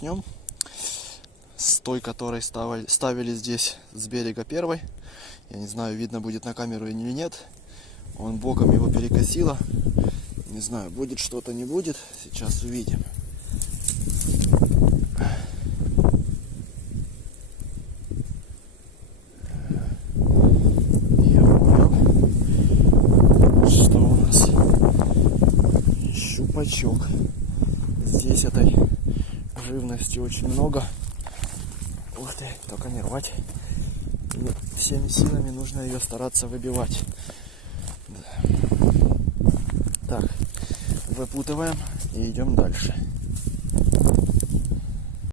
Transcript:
начнем с той, которой ставили здесь с берега первой. Я не знаю, видно будет на камеру или нет. Он боком его перекосило. Не знаю, будет что-то, не будет. Сейчас увидим. Я понял, что у нас щупачок. Здесь этой живности очень много. Ух ты, только не рвать. И всеми силами нужно ее стараться выбивать. Так, выпутываем и идем дальше.